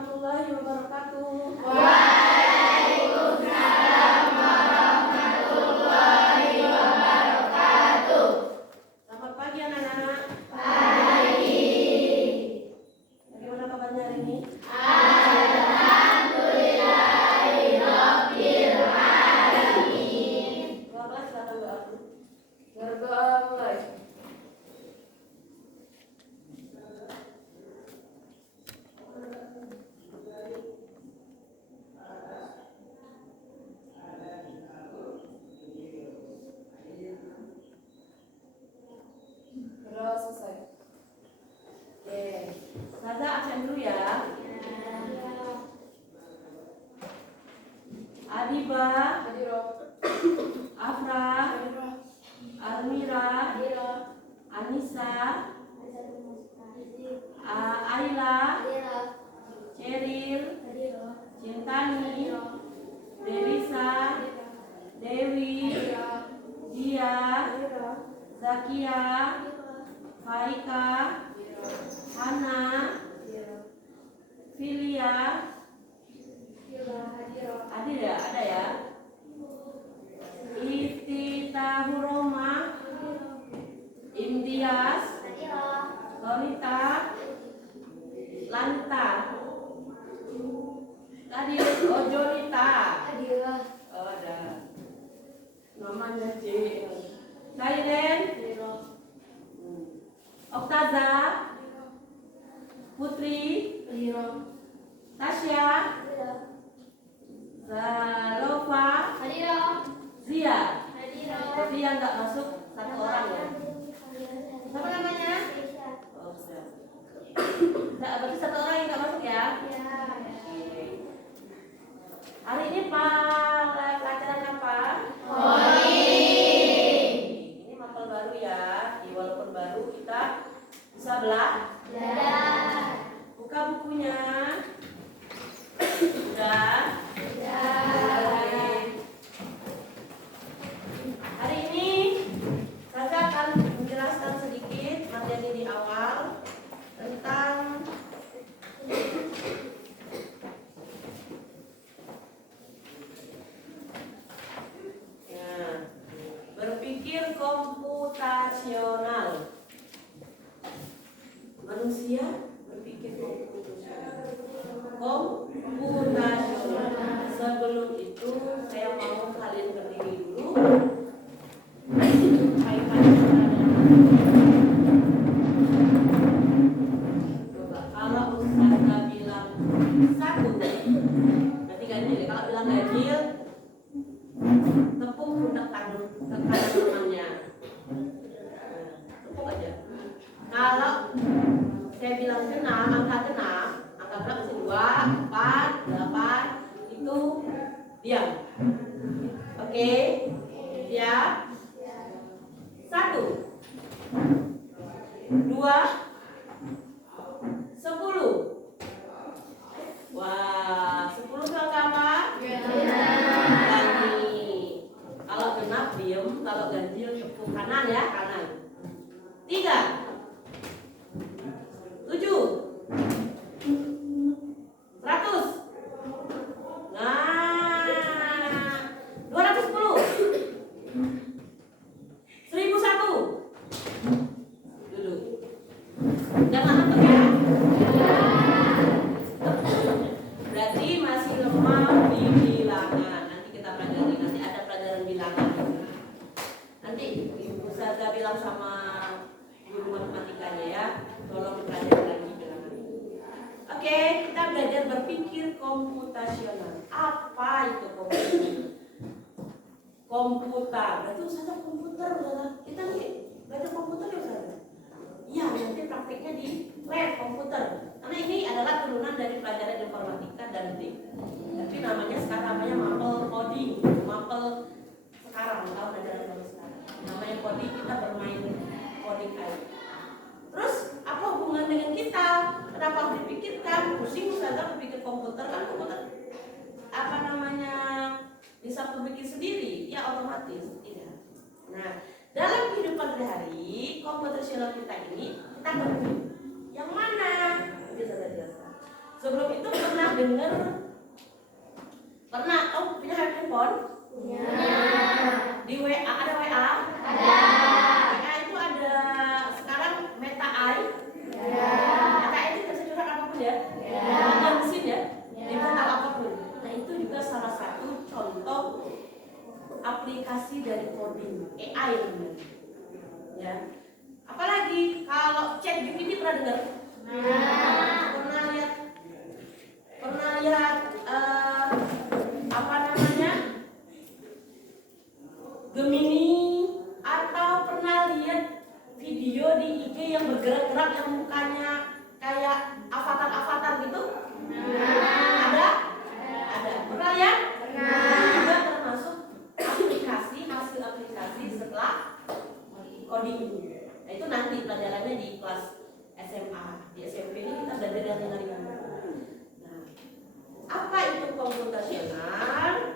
warahmatullahi wabarakatuh. Waalaikumsalam warahmatullahi wabarakatuh. Selamat pagi anak-anak. Pagi. Bagaimana kabarnya hari ini? Alhamdulillahirabbil alamin. Dua kelas silakan berdoa. Berdoa mulai. Berdoa selesai. Oke. Saza absen dulu ya. Adiba, Hadiro. Afra, Almira, Anissa, Ayla, Ceril, Cintani, Derisa, Dewi, Dia, Zakia, Faika, Hana, Filia, ada ya? Ada ya? Iftitahur Roma, Imtiaz, Lonita, Lanta, tadi Ojonita. Oh, ada namanya J. Kairen, Oktaza, Putri, Tasya, Zalova, Zia. Tapi yang nggak masuk satu orang ya. Siapa namanya? Oh, siap. Nggak, berarti satu orang yang nggak masuk ya. Oke. Hari ini pelajaran apa? Ini mapel baru ya. Walaupun baru kita bisa belajar. Buka bukunya. Sudah. Hari ini saya akan menjelaskan sedikit materi di awal tentang berpikir komputasional. Manusia berpikir komputasional. Sebelum itu saya mau kalian berdiri dulu. Coba kalau Ustazah bilang satu, berarti ganjil. Kalau bilang ganjil, tepuk pundak kanan temannya. Tepuk aja. Kalau saya bilang genap, angka genap, angka genap masih 2, 4, 8, itu diam. Oke? Siap? 1, 2, 10. Wah, 10 itu angka apa? Kalau genap diem, kalau ganjil tepuk kanan ya, kanan. 3, 7, 100. Nah, 210, 1001. Duduk. Jangan ngantuk ya. Berarti masih lemah di bilangan. Nanti kita pelajari, nanti ada pelajaran bilangan. Nanti Ustazah bilang sama guru matematikanya ya, tolong dipelajari lagi bilangan. Oke, kita belajar berpikir komputasional. Apa itu komputer? Komputer, berarti Ustazah komputer, Ustazah. Kita nih belajar komputer ya Ustazah? Iya, nanti praktiknya di lab komputer. Karena ini adalah turunan dari pelajaran informatika dan TIK. Tapi namanya sekarang namanya mapel coding, mapel sekarang, tahun ajaran baru sekarang. Namanya coding, kita bermain coding aja. Terus apa hubungan dengan kita? Kenapa harus dipikirkan? Pusing Ustazah berpikir komputer, kan komputer apa namanya bisa berpikir sendiri? Ya otomatis tidak. Nah, dalam kehidupan sehari-hari komputasional kita ini kita berpikir yang mana? Bisa saya jelaskan. Sebelum itu pernah dengar? Pernah? Kamu punya handphone? Di WA ada WA? WA itu ada sekarang Meta AI. Meta AI itu bisa curhat apapun ya. Ada mesin ya. Dibuat apapun. Nah itu juga salah satu contoh aplikasi dari coding AI namanya. Ya. Apalagi kalau ChatGPT pernah dengar? Pernah lihat apa namanya? Gemini, atau pernah lihat video di IG yang bergerak-gerak yang mukanya kayak avatar-avatar gitu? Ada? Ada. Pernah lihat? Itu juga termasuk hasil aplikasi setelah coding. Nah, itu nanti pelajarannya di kelas SMA. Di SMP ini kita belajar yang ringan-ringan. Nah, apa itu komputasional?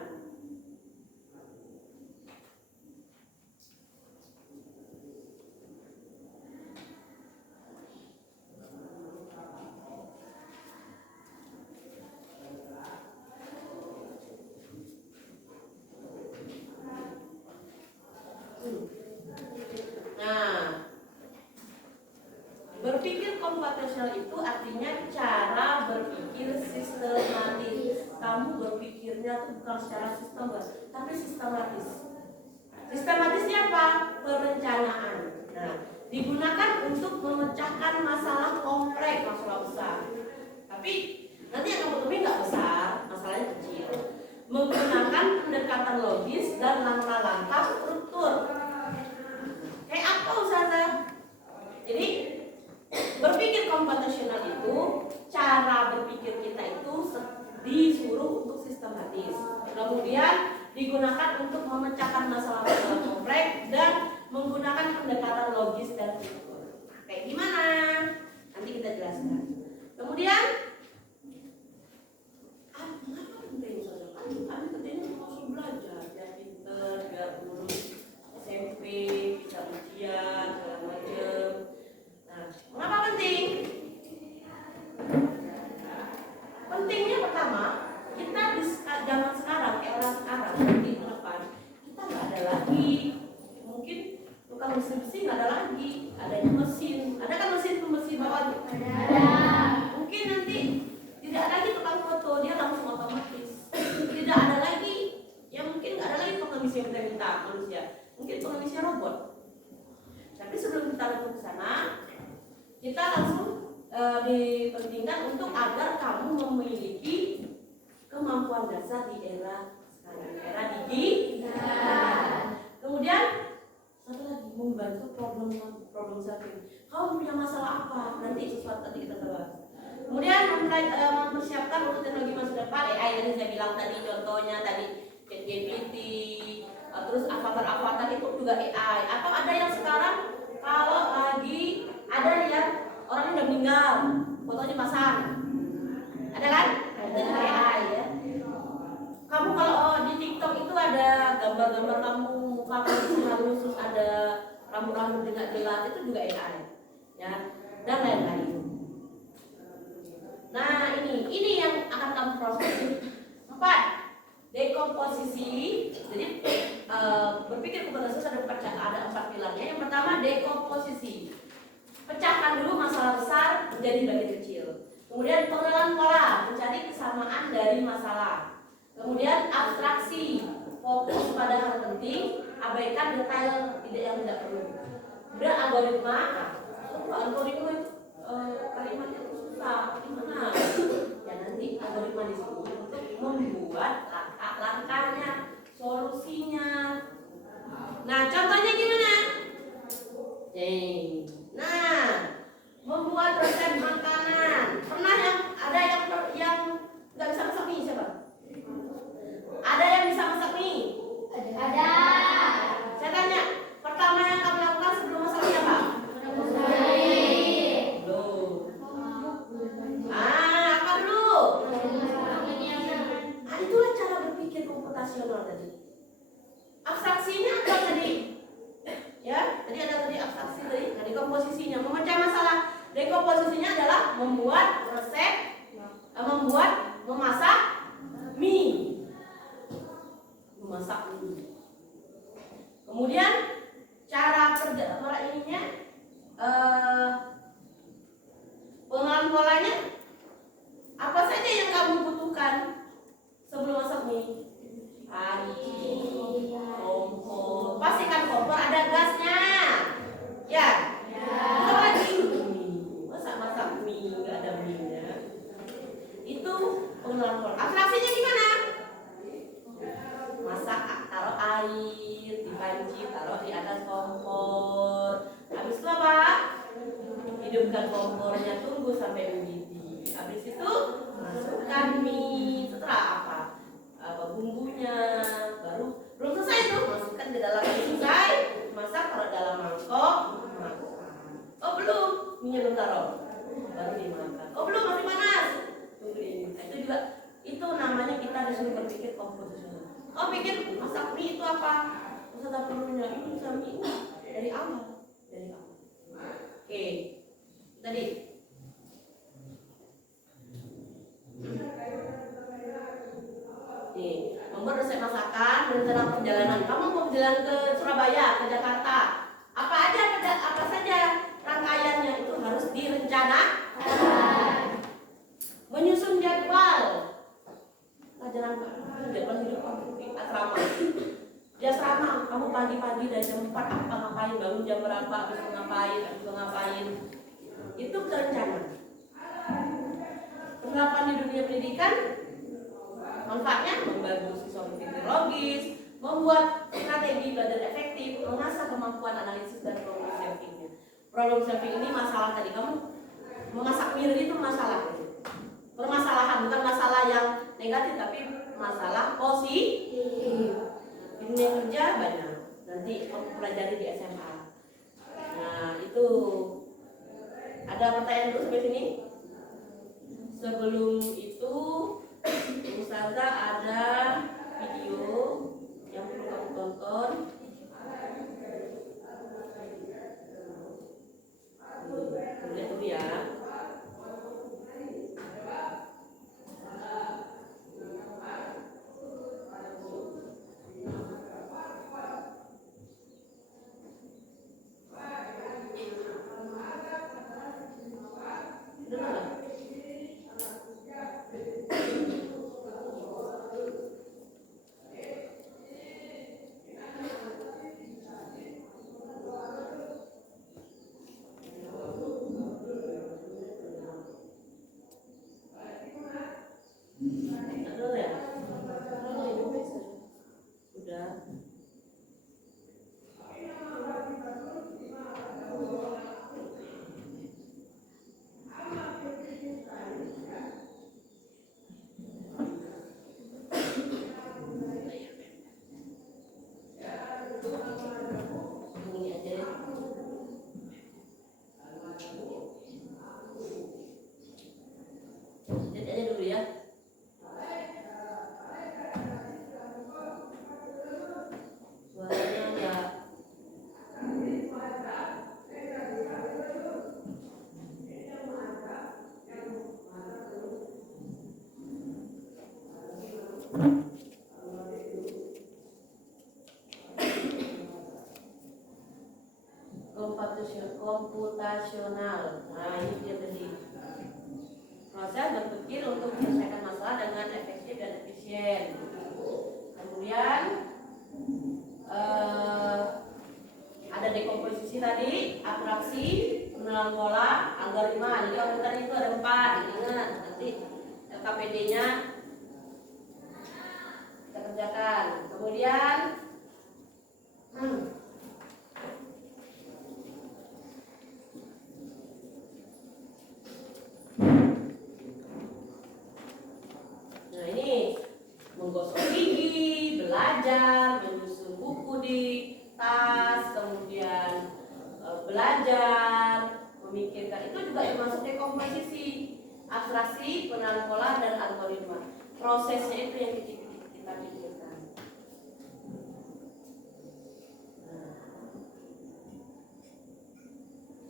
Nah, berpikir komputasional itu artinya cara berpikir sistematis. Kamu berpikirnya itu bukan secara tapi sistematis. Sistematisnya apa? Perencanaan. Nah, digunakan untuk memecahkan masalah kompleks, masalah besar. Tapi nanti yang kamu temui nggak besar, masalahnya kecil. Menggunakan pendekatan logis dan langkah-langkah struktur. Kayak apa Ustazah? Jadi berpikir komputasional itu cara berpikir kita itu disuruh untuk sistematis. Kemudian digunakan untuk memecahkan masalah-masalah kompleks dan menggunakan pendekatan logis dan struktur. Kayak gimana? Nanti kita jelaskan. Kemudian mengapa penting Ustazah? Kami pentingnya langsung belajar, biar pinter, biar lulus SMP, bisa ujian, segala macam. Nah, mengapa penting? Pentingnya pertama, kita di zaman sekarang, era sekarang, nanti ke depan, kita nggak ada lagi, mungkin tukang mesin besi nggak ada lagi, adanya mesin. Ada kan mesin pembersih bawah? Ada. Mungkin nanti tidak ada lagi tukang foto, dia langsung otomatis. Tidak ada lagi, ya mungkin nggak ada lagi pengemis yang minta manusia. Mungkin pengemisnya robot. Tapi sebelum kita langsung ke sana, kita langsung dipentingkan untuk agar kamu memiliki kemampuan dasar di era sekarang, era digital. Kemudian satu lagi, membantu problem solving. Kamu punya masalah apa? Nanti sesuatu tadi kita bahas. Kemudian mempersiapkan untuk teknologi masa depan, AI yang saya bilang tadi, contohnya tadi ChatGPT. Terus avatar-avatar itu juga AI. Atau ada yang sekarang kalau lagi ada yang orang udah meninggal, fotonya pasang. Ada kan? Itu juga AI ya. Kamu kalau di TikTok itu ada gambar-gambar kamu, muka kamu halus, terus ada rambut-rambut tidak jelas, itu juga AI. Ya. Dan lain-lain. Nah, ini yang akan kamu proses. 4. Dekomposisi. Jadi berpikir komputasi ada 4 pilarnya. Yang pertama dekomposisi. Pecahkan dulu masalah besar menjadi bagian kecil. Kemudian pengenalan pola, mencari kesamaan dari masalah. Kemudian abstraksi, fokus pada hal penting, abaikan detail yang tidak perlu. Kemudian algoritma. Algoritma itu kalimatnya itu susah. Gimana? Ya nanti algoritma di sini untuk membuat langkah-langkahnya, solusinya. Nah, contohnya gimana? Nah, membuat resep makanan. Pernah ada yang nggak bisa masak mie siapa? Ada yang bisa masak mie? Ada. Saya tanya, pertama yang kamu lakukan sebelum masak mie apa? Apa dulu? Itulah cara berpikir komputasional tadi. Abstraksinya apa tadi? Ya, tadi ada abstraksi tadi. Nah, dekomposisinya, memecah masalah. Dekomposisinya adalah membuat resep, disuruh berpikir komposisional. Oh, pikir masak mie itu apa? Peserta perlunya ini bisa mie dari awal. Oke, tadi. Nih, membuat resep masakan, berencana perjalanan. Kamu mau jalan ke Surabaya, ke Jakarta. Apa saja rangkaiannya itu harus direncanakan. Menyusun jadwal. Pelajaran jadwal hidup di asrama. Di asrama, kamu pagi-pagi dari jam 4 apa ngapain, bangun jam berapa, habis ngapain. Itu terencana. Penerapan di dunia pendidikan, manfaatnya membantu siswa berpikir logis, membuat strategi belajar efektif, mengasah kemampuan analisis dan problem solving-nya. Problem solving ini masalah tadi, kamu memasak mie itu masalah. Permasalahan, bukan masalah yang negatif, tapi masalah positif. Dunia kerja banyak, nanti kamu pelajari di SMA. Nah, itu ada pertanyaan dulu sampai sini. Sebelum itu, Ustazah ada video yang perlu kamu tonton. Lihat dulu ya. Komputasional. Nah, ini dia tadi. Proses berpikir untuk menyelesaikan masalah dengan efektif dan efisien. Kemudian ada dekomposisi tadi, abstraksi, pengenalan pola, algoritma. Jadi kalau tadi itu ada 4, ingat nanti LKPD-nya kita kerjakan. Kemudian nah ini menggosok gigi, belajar, menyusun buku di tas, kemudian belajar, memikirkan, itu juga termasuk dekomposisi, abstraksi, pengenalan pola dan algoritma. Prosesnya itu yang kita pikirkan.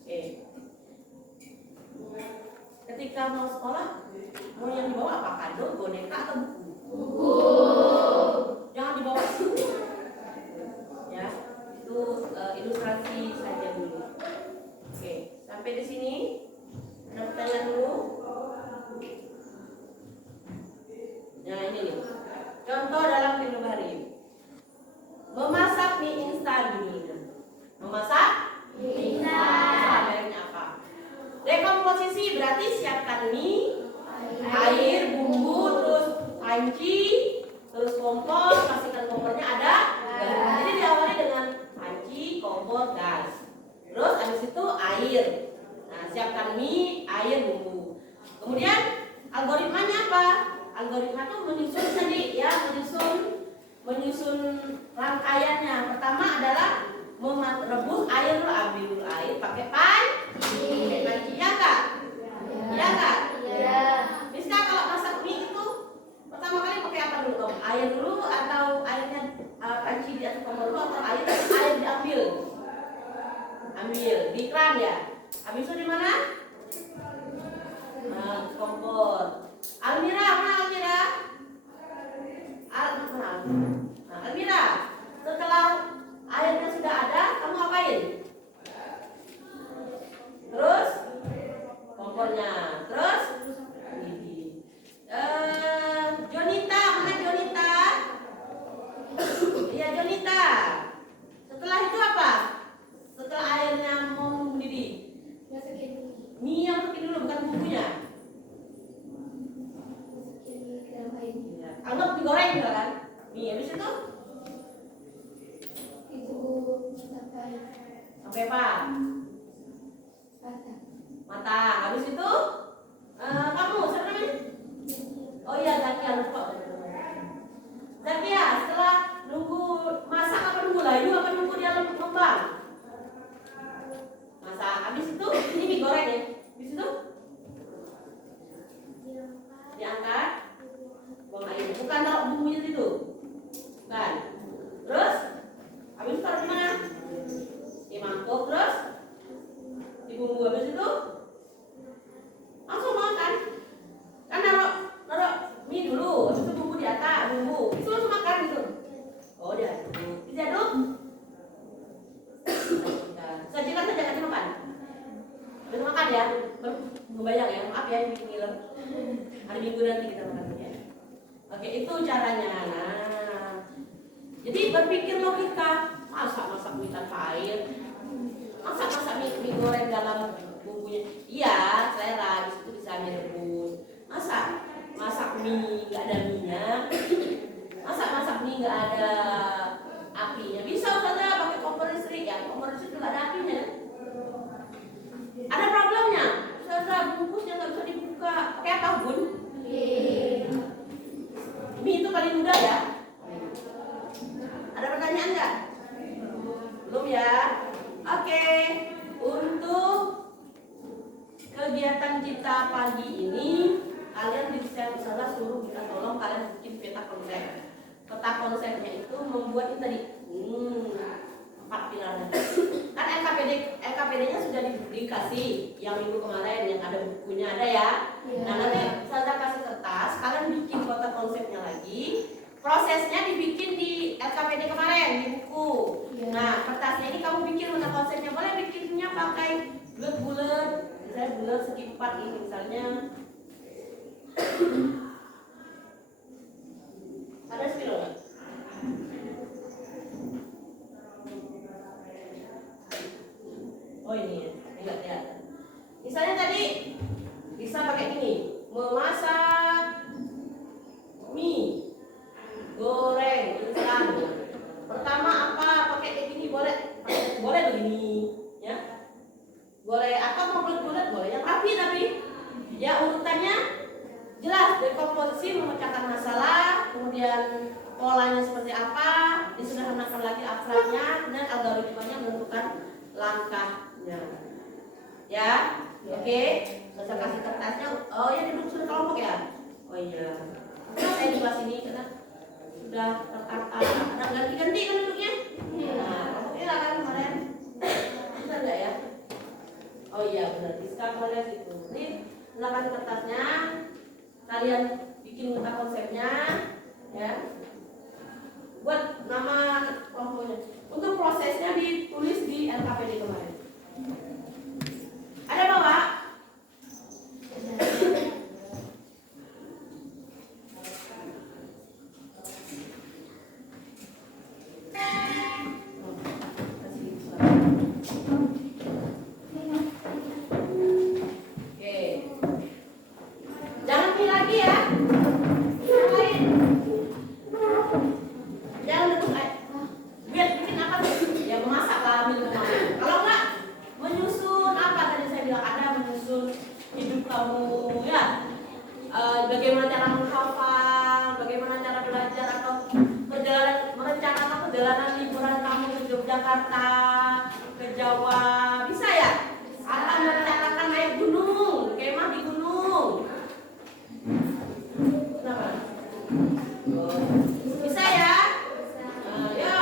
Oke. Ketika mau sekolah, mau yang dibawa apa? Kado, boneka atau buku? Buku. Jangan dibawa semua. Ya, itu ilustrasi saja dulu. Oke, sampai di sini. Ada pertanyaan dulu? Nah, ini nih. Contoh dalam kehidupan hari ini. Memasak mie instan dulu. Memasak mie instan. Mereknya apa? Dekomposisi berarti siapkan mie, air, bumbu, terus panci, terus kompor, pastikan kompornya ada. Jadi diawali dengan panci, kompor, gas. Terus habis itu air. Nah, siapkan mie, air, bumbu. Kemudian algoritmanya apa? Algoritma itu menyusun tadi ya, menyusun rangkaiannya. Pertama adalah merebus air, ambil dulu air pakai panci. Iya enggak? Iya enggak? Iya. Bisa kalau masak mie itu pertama kali pakai apa dulu? kotor air, air diambil. Ambil di keran ya. Habis itu di mana? Nah, kompor. Almira, mana Almira? Nah, Almira, setelah airnya sudah ada, kamu ngapain? Terus kompornya, terus Jonita, mana Jonita? Iya Jonita. Setelah itu apa? Setelah airnya mau mendidih, mie yang masukin dulu, bukan bumbunya. Anggap digoreng juga kan? Mie habis itu sampai apa? Matang. Habis itu kamu siapa namanya? Oh iya Zakia, lupa. Zakia, setelah nunggu masak apa nunggu layu apa nunggu dia ngembang? Masak. Habis itu ini mie goreng ya. Habis itu diangkat, buang air. Bukan taruh bumbunya di situ. Bukan. Terus habis itu taruh di mana? Di mangkok, terus di bumbu. Habis itu langsung makan. Kan naruh mie dulu, habis itu bumbu di atas, bumbu. Itu langsung makan gitu. Oh, diaduk. Sajikan saja kan makan. Habis makan ya. Membayang ya. Maaf ya bikin ngiler. Hari Minggu nanti kita makan ya. Oke, itu caranya. Nah, jadi berpikir logika. Masak mie tanpa air. Masak mie goreng dalam bumbunya. Iya, selera. Di situ bisa mie rebus. Masak mie nggak ada minyak. Masak mie nggak ada apinya. Bisa saja pakai kompor listrik ya. Kompor listrik nggak ada apinya. Ada problemnya. Saudara bungkusnya nggak bisa dibuka. Pakai apa bun? Mie itu paling mudah ya. Ada pertanyaan nggak? Belum ya? Oke. Untuk kegiatan kita pagi ini, kalian di sana suruh kita tolong kalian bikin peta konsep. Peta konsepnya itu membuat ini tadi 4 pilar. Kan LKPD-nya sudah dikasih yang minggu kemarin yang ada bukunya ada ya. Nah nanti saya kasih kertas, kalian bikin peta konsepnya lagi. Prosesnya dibikin di LKPD kemarin di buku. Nah kertasnya ini kamu bikin peta konsepnya, boleh bikinnya pakai bulat-bulat. Misalnya bulat segi 4 ini misalnya. Ada spidol nggak? Oh ini ya, enggak kelihatan. Misalnya tadi bisa pakai ini, memasak mie goreng instan. Pertama apa? Pakai kayak gini boleh begini, ya. Boleh apa mau bulat-bulat boleh yang rapi tapi ya urutannya jelas dari komposisi memecahkan masalah, kemudian polanya seperti apa, disederhanakan lagi abstraknya, dan algoritmanya menentukan langkahnya. Ya, oke. Saya kasih kertasnya. Oh ya duduk sudah kelompok ya. Oh iya. Saya di kelas ini karena sudah tertata. Ada ganti-ganti kan duduknya? Nah, kelompoknya lah kan kemarin. Bisa enggak ya? Oh iya benar. Sekarang kalian itu. Ini silakan kertasnya. Kalian bikin peta konsepnya, ya. Buat nama kelompoknya. Untuk prosesnya ditulis di LKPD kemarin. Ada bawa? Bagaimana cara menghafal, bagaimana cara belajar atau merencanakan perjalanan liburan kamu ke Yogyakarta, ke Jawa, bisa ya? Atau merencanakan naik gunung, kemah di gunung. Kenapa? Oh, bisa ya? Ya.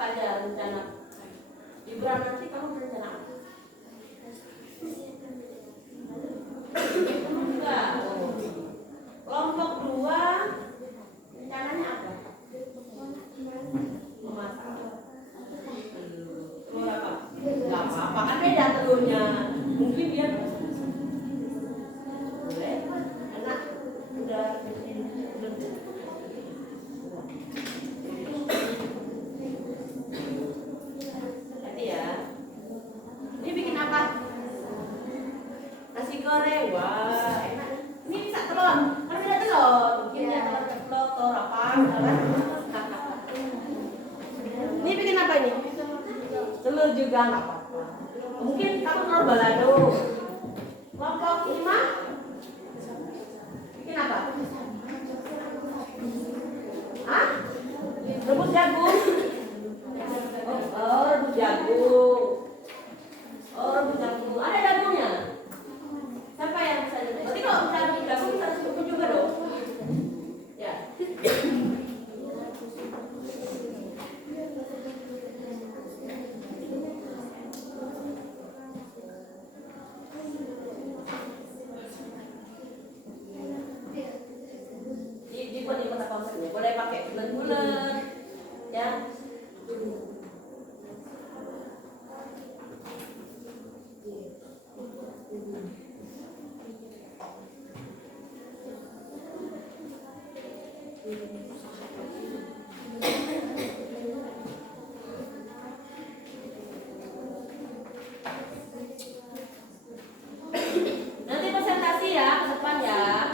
Apa aja rencana? Liburan nanti kamu berencana apa? Enggak. Kelompok 2 rencananya apa? Memasak. Telur apa? Enggak apa-apa, kan beda telurnya. Mungkin dia boleh. Enak. Udah hati ya. Ini bikin apa? Nasi goreng. Wah, enak. Ini bisa telur. Kan beda telur. Mungkin dia telur ceplok, telur apa? Ini bikin apa ini? Telur juga nggak apa-apa. Mungkin kamu telur balado. Kelompok 5 bikin apa? Hah? Rebus jagung. Oh, rebus jagung. Oh, rebus jagung. Ada jagungnya? Siapa yang bisa rebus? Berarti kalau bisa rebus jagung bisa rebus juga dong? Ya. Di kota konsernya boleh pakai bulat-bulat, ya. Nanti presentasi ya ke depan ya.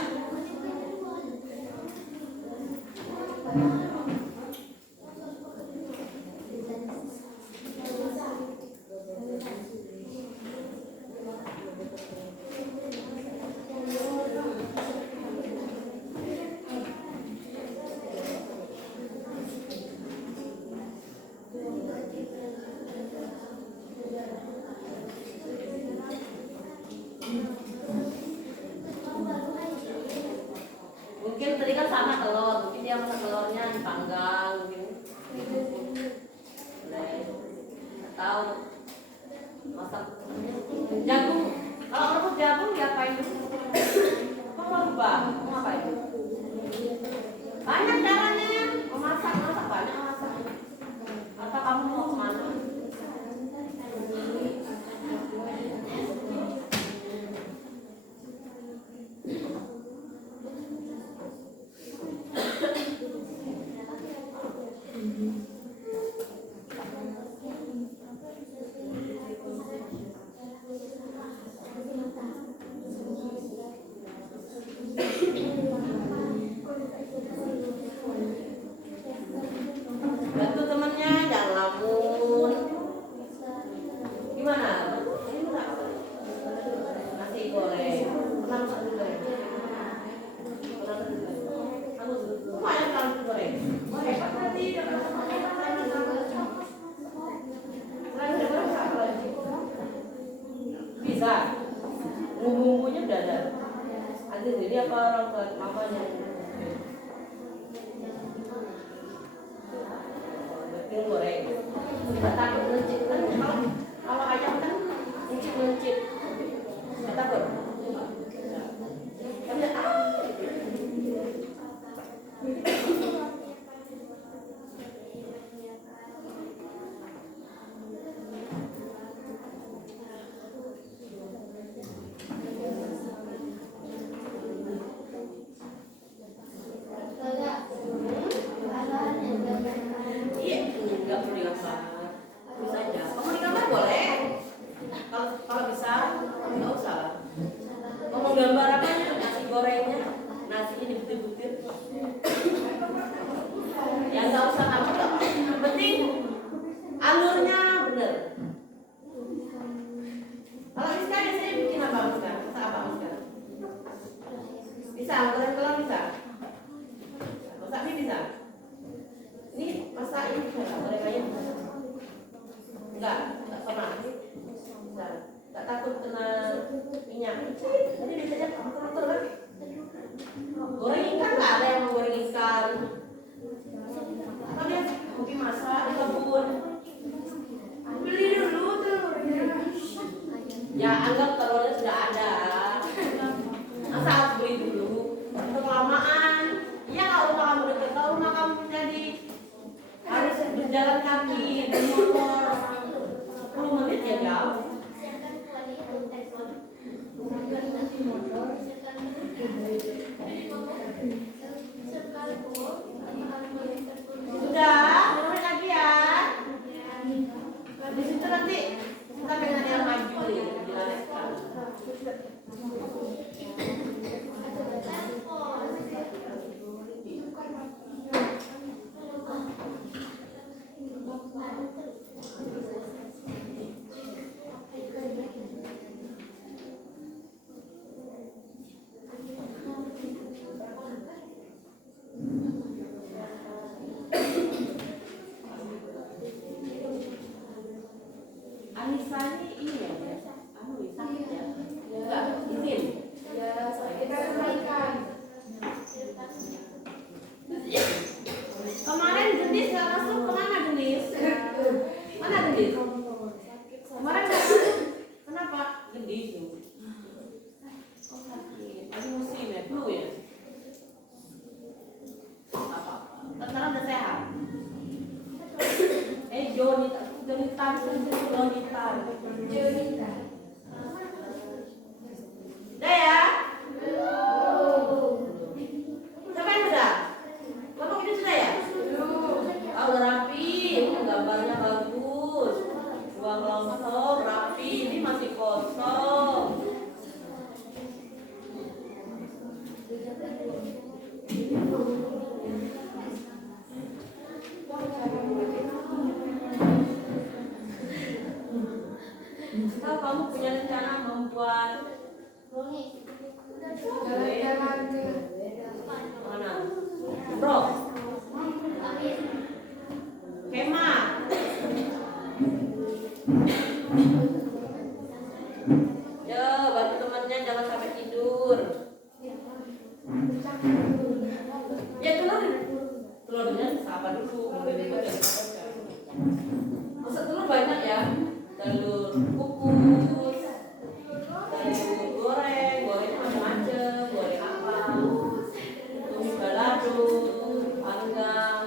Mungkin tadi kan sama telur, mungkin dia masak telurnya dipanggang, mungkin atau masak jagung. Kalau rebus jagung diapain? Kamu lupa, mau ngapain? Banyak caranya, memasak banyak masak. Atau kamu mau kemana? Bantu temennya, jangan lamun. Gimana? Nasi goreng. Pernah masak nasi goreng? Lumayan kalau nasi goreng. Oh, hebat berarti. Bisa. Bumbu-bumbunya udah ada. Ada jadi apa orang tua mamanya? Betul goreng. Nggak takut mencit kan? Kalau ayam kan mencit. Nggak takut. Iya, nggak perlu di kamar. Bisa aja. Kamu di kamar boleh. Kalau bisa, nggak usah. Kamu gambar apa nasi gorengnya, nasinya dibutir-butir. Ya nggak usah kamu. Yang penting alurnya bener. Kalau Miska biasanya bikin apa Miska? Masak apa Miska? Bisa, goreng telur bisa. Masak mie bisa. Ini masak ini bisa, goreng ayam bisa. berjalan kaki, bermotor 10 menit ya jauh. Sudah, menit lagi ya. Di situ nanti kita pengen yang maju ya, dilaleskan. Anissa ini ya, sakit ya? Enggak, izin. Ya, sakit kenaikan. Kemarin Gendis nggak masuk, kemana Gendis? Mana Gendis? Kemarin nggak masuk, kenapa? Gendis tuh. Oh sakit, lagi musim ya, flu ya? Apa? Sekarang udah sehat. Jonita. Udah ya? Siapa yang udah? Kelompok ini sudah ya? Oh, udah rapi, gambarnya bagus. Dua kelompok rapi, ini masih kosong. Kalau kamu punya rencana membuat Jalan-jalan ke mana? Bro, kemah. Ya, bantu temannya jangan sampai tidur. Ya telurnya apa dulu? Masak telur banyak ya. Telur kukus, telur goreng macam-macam, goreng apa? Tumis balado, panggang.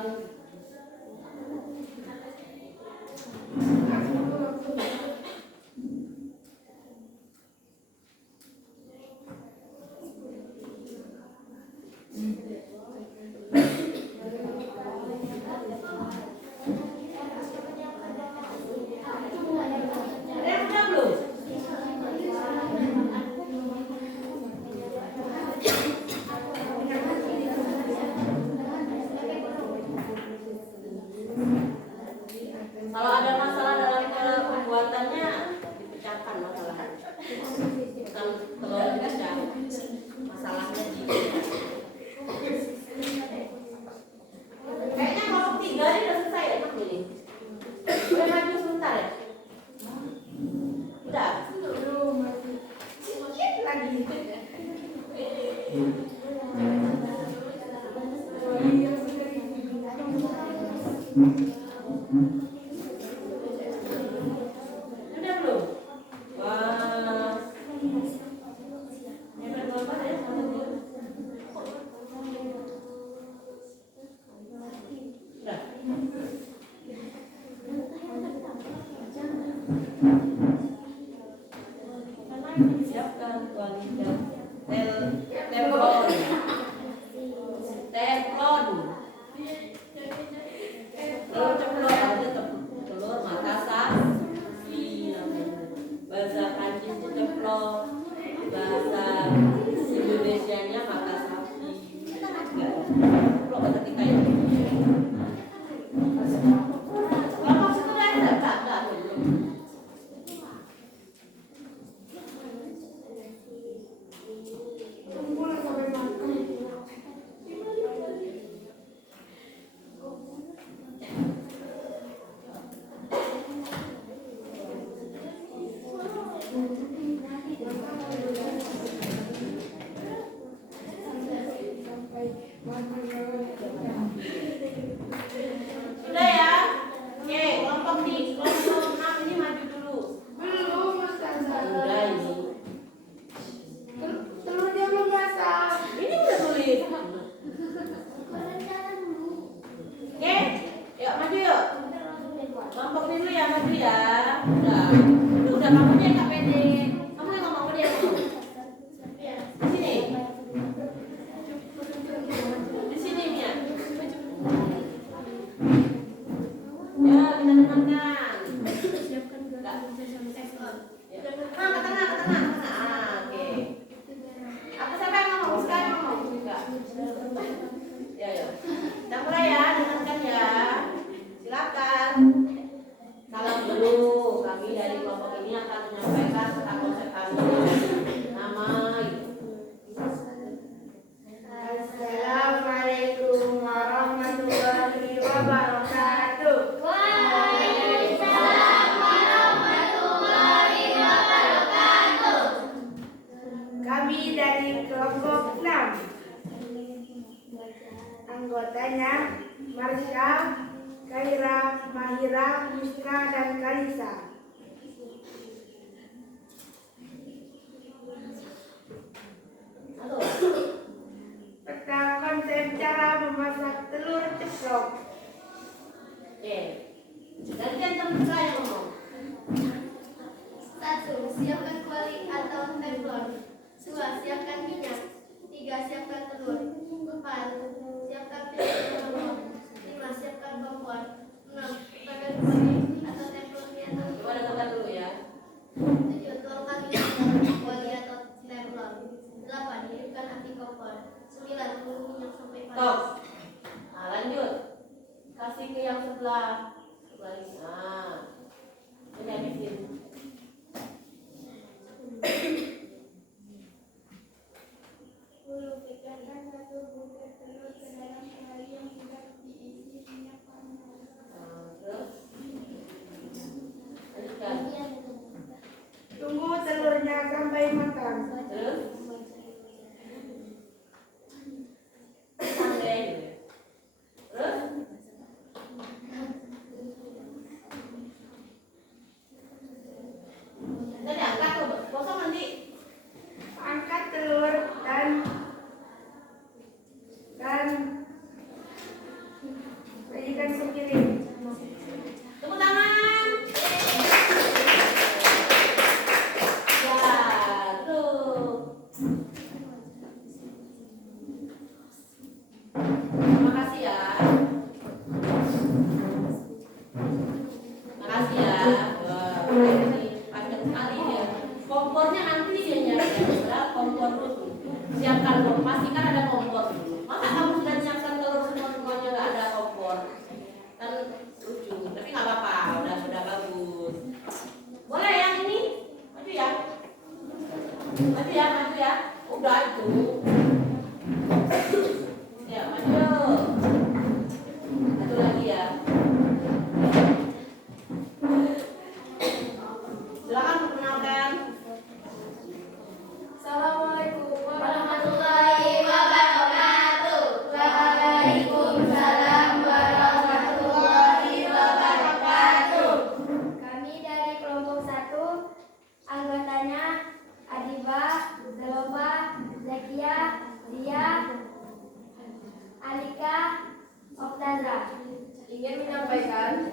Kalau ada masalah dalam pembuatannya dipecahkan masalahnya. Bukan telur dipecah, masalahnya di. Kayaknya kalau 3 ini udah selesai ya Mas ini. Boleh maju sebentar ya? Udah. belum lagi. Udah belum? Wah. Hebat banget ya sama dia. Udah. Karena yang disiapkan kualitas teflon. Teflon. Kalau teflon ada teflon. Udah. Udah kamu dia nggak pede. Kamu yang ngomong dia ngomong. Di sini. Di sini Mia. Ya, kita dengarkan. Ke tengah. Oke. Aku siapa yang ngomong? Sekarang ngomong juga. Ya. Kita mulai ya, dengarkan ya. Silakan. Salam dulu. Kami dari kelompok ini akan menyampaikan tentang konsep kami. Nama itu. Assalamualaikum warahmatullahi wabarakatuh. Kami dari kelompok 6. Anggotanya Marsha, Kaira, Mahira, Muska, dan Kalisa. Halo. Peta konsep cara memasak telur ceplok. Oke. Gantian teman saya ngomong. 1. Siapkan kuali atau teflon. 2. Siapkan minyak. 3. Siapkan telur. 4. Siapkan teflon. 5. Siapkan kompor. 6. Siapkan kuali atau teflon di atas. Coba dengarkan dulu ya. 7. Tuangkan minyak kuali atau teflon. 8. Hidupkan api kompor. 9. Tunggu minyak sampai Stop. panas. Nah, lanjut. Kasih ke yang sebelah. Ini. Ini habisin. Pecahkan 1 butir telur ke dalam kuali yang sudah diisi minyak panas. Terus. Lanjutkan. Tunggu telurnya sampai matang. Terus. Sampai. Terus. Tadi angkat tuh, kosong nanti. Angkat telur dan sajikan sepiring. Tepuk tangan. Ya, tuh. Terima kasih ya. Makasih ya. Wah, ini panjang sekali ya. Kompornya nanti dia nyari ya. Kompor dulu. Siapkan kompor. Pastikan ada kompor dulu. Masa kamu sudah siapkan telur semuanya nggak ada kompor? Kan lucu. Tapi nggak apa-apa. Udah bagus. Boleh yang ini? Maju ya. Maju ya. Udah itu. Ya, maju. Satu lagi ya. Silakan perkenalkan. Assalamualaikum warahmatullahi wabarakatuh. Waalaikumsalam warahmatullahi wabarakatuh. Kami dari kelompok 1, anggotanya Adiba, Zeloba, Zakia, Dia, Alika, Oktazra. Ingin menyampaikan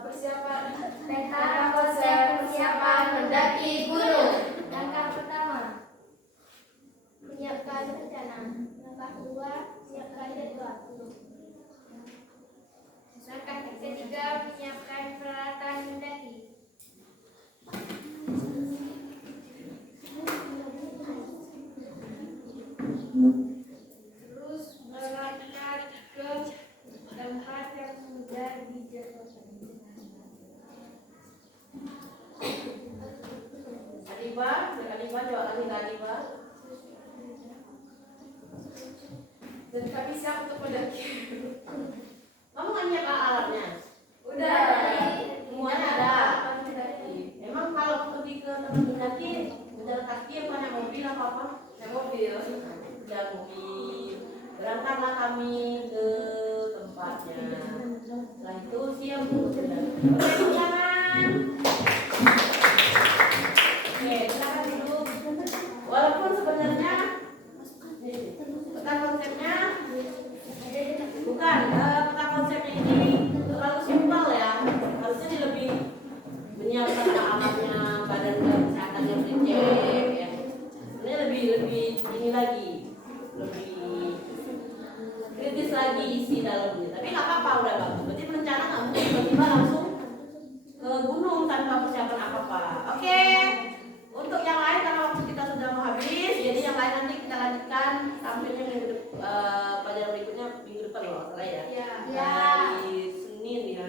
persiapan Peta konsep persiapan mendaki gunung. Langkah pertama, menyiapkan rencana. Langkah kedua, siapkan jadwal. Langkah ketiga, menyiapkan peralatan mendaki. Terus berangkat ke tempat yang sudah dijadwalkan. Adiba coba kasih ke Adiba. dan kami siap untuk mendaki. Kamu nggak nyiapkan alatnya? Udah. Semuanya ada. Emang kalau pergi ke tempat mendaki, berjalan kaki apa naik mobil apa? Naik mobil. Jalan mobil. Berangkatlah kami ke tempatnya. Setelah itu siap untuk mendaki. Oke, jangan. Oke, silakan duduk. Walaupun sebenarnya peta konsepnya bukan peta konsepnya ini terlalu simpel ya. Harusnya lebih menyiapkan Hari Senin ya.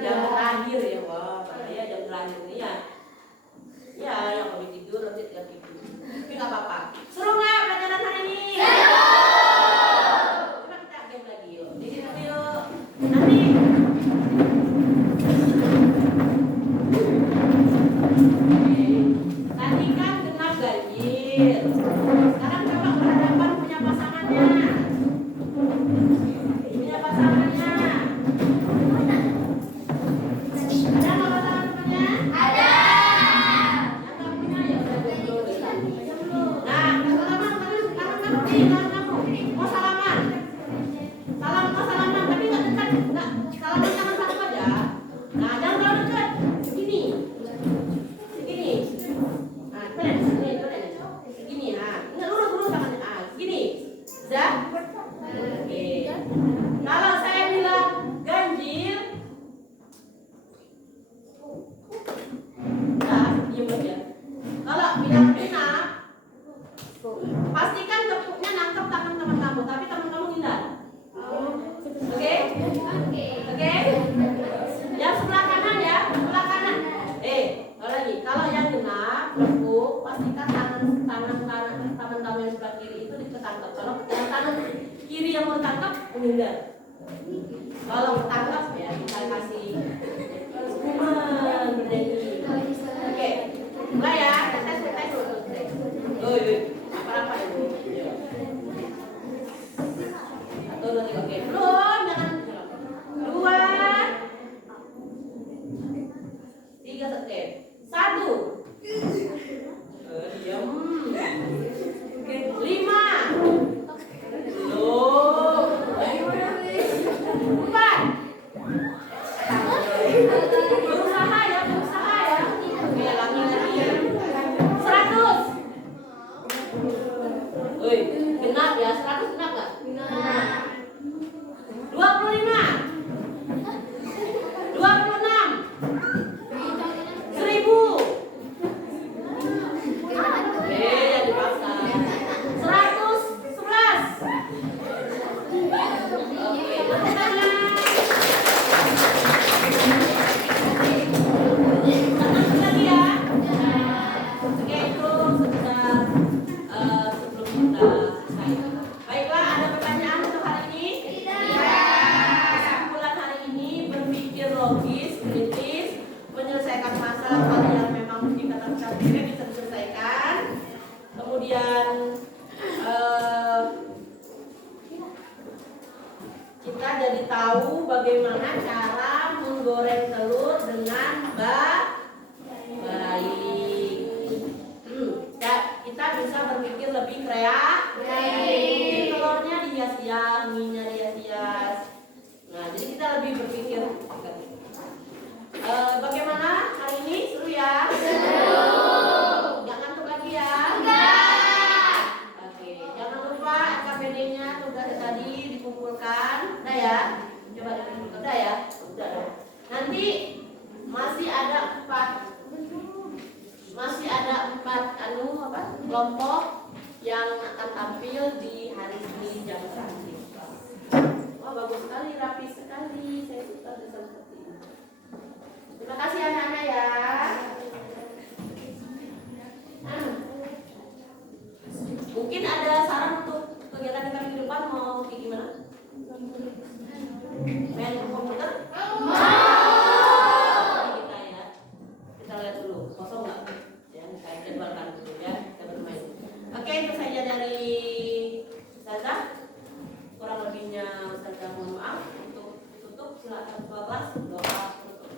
Jam terakhir ya. Wah, bahaya jam terakhir ini ya. Ya, yang kami tidur nanti tidak tidur. Tapi nggak apa-apa. Seru nggak pelajaran hari ini? Coba kita game lagi yuk. Di situ yuk. Nanti. Tadi kan genap ganjil. Sekarang coba berhadapan punya pasangannya. Punya pasangannya. Ada nggak pasangan punya? Ada. Yang nggak punya ya udah dulu. Nah, salaman mau salaman. Mau salaman tapi nggak dekat, nggak salaman tangan satu aja. Nah, jangan terlalu dekat. Segini. Nah, segini. Nah, nggak lurus tangannya. Ah, segini. Zah. Oke. Kalau saya bilang ganjil, nah, diam aja. Kalau bilang genap, pastikan tepuknya nangkep tangan teman kamu, tapi teman kamu hindar. Oke? Oke? Yang sebelah kanan ya, sebelah kanan. Lagi. Kalau yang genap, tepuk, pastikan tangan kamu yang sebelah kiri itu ditangkap. Kalau yang tangan kiri yang mau tangkap, menghindar. Kalau ketangkap ya kita kasih hukuman bernyanyi. Oke, mulai ya. Tes dulu. Apa itu? Satu, dua, tiga. Oke, belum, jangan. 2, 3, oke. 1. Diam. Oke, 5. Belum. 4. Berusaha ya. Oke, lagi. 100. Woi, genap ya. 100 genap nggak? 25. 26. 1000. Jangan dipaksa. 111. Oke, tepuk tangan. Lagi ya. Oke, itu sekedar sebelum kita selesai. Baiklah, ada pertanyaan untuk hari ini? Kesimpulan hari ini, berpikir logis, kritis, menyelesaikan masalah hal yang memang dikatakan tidak bisa diselesaikan. Kemudian kita jadi tahu bagaimana cara menggoreng telur dengan baik. Ya, kita bisa berpikir lebih kreatif. Telurnya dihias-hias, minyak dihias-hias. Nah, jadi kita lebih berpikir. Bagaimana hari ini? Seru ya? Seru. Nggak ngantuk lagi ya? Enggak. Oke, jangan lupa KPD-nya tugas tadi dikumpulkan. Udah ya? Coba dikumpulkan. Udah ya? Udah. Nanti masih ada 4 kelompok yang akan tampil di hari ini jam 1. Wah, bagus sekali, rapi sekali. Saya suka desain seperti ini. Terima kasih anak-anak ya. Mungkin ada saran untuk kegiatan kita minggu depan, mau kayak gimana? Main komputer? Kita ya. Kita lihat dulu, kosong nggak? Ya, kita jadwalkan dulu ya, kita bermain. Oke, itu saja dari Ustazah. Kurang lebihnya Ustazah mohon maaf. Untuk tutup silakan ketua kelas doa tutup.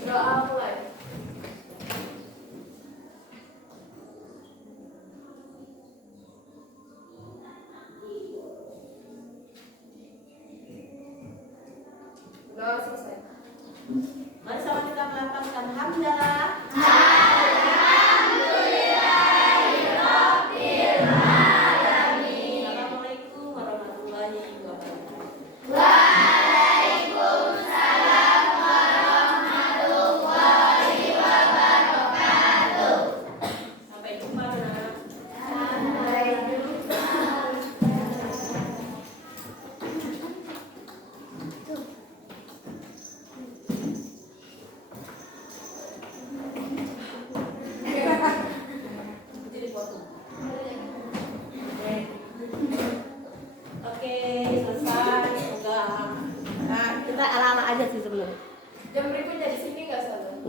Doa mulai. Doa selesai. Mari sama kita melafazkan hamdalah. Assalamualaikum warahmatullahi wabarakatuh. Sampai jumpa nak.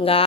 nggak